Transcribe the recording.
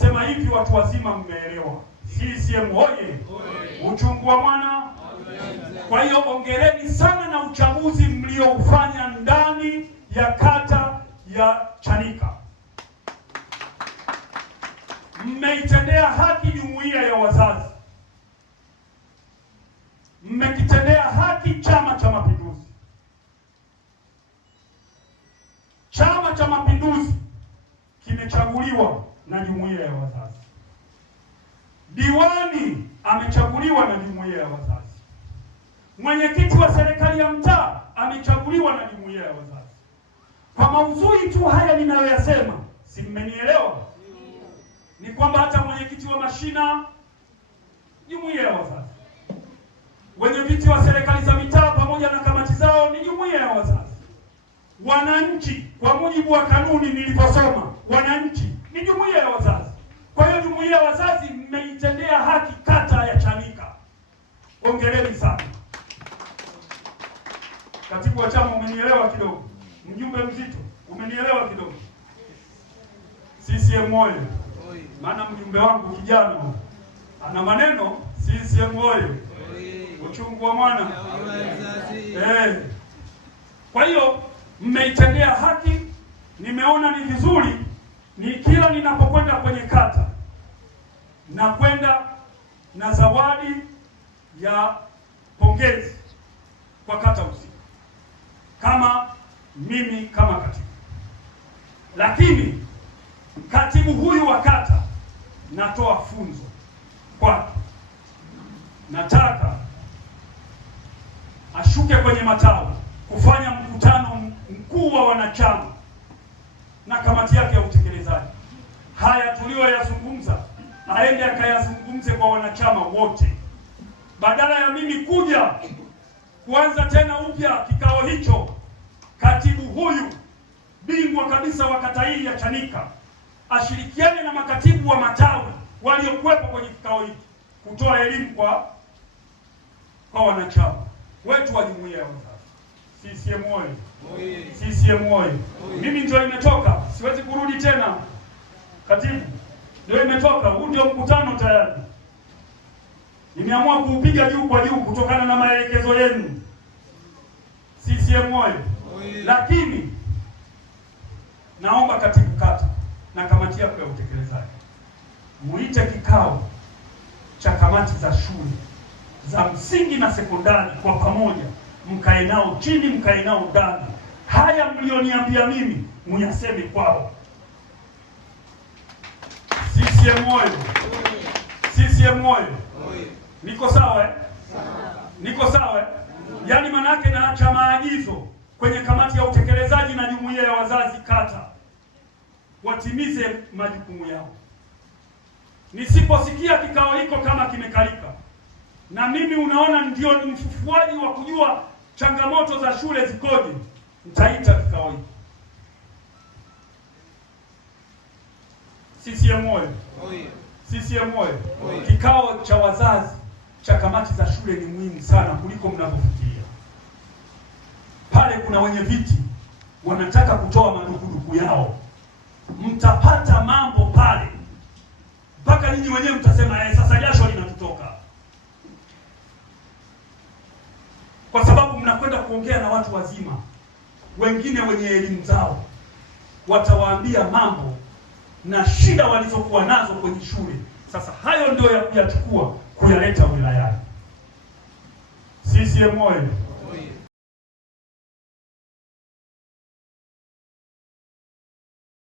Nikisema hivi watu wazima mmeelewa. CCM hoye! Uchungu wa mwana. Kwa hiyo ongereni sana na uchaguzi mlioufanya ndani ya kata ya Chanika. Mmeitendea haki jumuiya ya wazazi, mmekitendea haki Chama cha Mapinduzi. Chama cha Mapinduzi kimechaguliwa na jumuiya ya wazazi, diwani amechaguliwa na jumuiya ya wazazi, mwenyekiti wa serikali ya mtaa amechaguliwa na jumuiya ya wazazi. Kwa maudhui tu haya ninayoyasema, si mmenielewa? Ni kwamba hata mwenyekiti wa mashina jumuiya ya wazazi, wenye viti wa serikali za mitaa pamoja na kamati zao ni jumuiya ya wazazi, wananchi kwa mujibu wa kanuni niliposoma, wananchi ni jumuiya ya wazazi. Kwa hiyo jumuiya ya wazazi mmeitendea haki kata ya Chanika. Hongereni sana. Katibu wa chama umenielewa kidogo? Mjumbe Mzito umenielewa kidogo? CCM oye! Maana mjumbe wangu kijana ana maneno. CCM oye! Uchungu wa mwana. Kwa hiyo mmeitendea haki. Nimeona ni vizuri ni kila ninapokwenda kwenye kata na kwenda na zawadi ya pongezi kwa kata husika, kama mimi kama katibu. Lakini katibu huyu wa kata natoa funzo kwake. Nataka ashuke kwenye matawi kufanya mkutano mkuu wa wanachama na kamati yake ya utekelezaji. Haya tuliyoyazungumza aende akayazungumze kwa wanachama wote, badala ya mimi kuja kuanza tena upya kikao hicho. Katibu huyu bingwa kabisa wa kata hii ya Chanika ashirikiane na makatibu wa matawi waliokuwepo kwenye kikao hiki kutoa elimu kwa wanachama wetu wa jumuiya ya wazazi. CCM oye! CCM oye! Mimi ndio nimetoka, siwezi kurudi tena. Katibu ndio imetoka, huu ndio mkutano tayari. Nimeamua kuupiga juu kwa juu kutokana na maelekezo yenu. CCM oye! Lakini naomba katibu kata na kamati yako ya utekelezaji muite kikao cha kamati za shule za msingi na sekondari kwa pamoja, mkae nao chini, mkae nao ndani. Haya mlioniambia mimi muyaseme kwao. CCM oye! CCM oye! Niko sawa eh? Niko sawa eh? Yaani manake naacha maagizo kwenye kamati ya utekelezaji na jumuiya ya wazazi kata watimize majukumu yao. Nisiposikia kikao hiko kama kimekalika, na mimi unaona ndio ni mfufuaji wa kujua changamoto za shule zikoje, nitaita kikao hiki. CCM oye! CCM oye! Kikao cha wazazi cha kamati za shule ni muhimu sana kuliko mnavyofikiria. Pale kuna wenye viti wanataka kutoa madukuduku yao, mtapata mambo pale mpaka ninyi wenyewe mtasema sasa jasho linatutoka, kwa sababu mnakwenda kuongea na watu wazima wengine wenye elimu zao, watawaambia mambo na shida walizokuwa nazo kwenye shule. Sasa hayo ndio ya kuyachukua kuyaleta wilayani. CCM oye!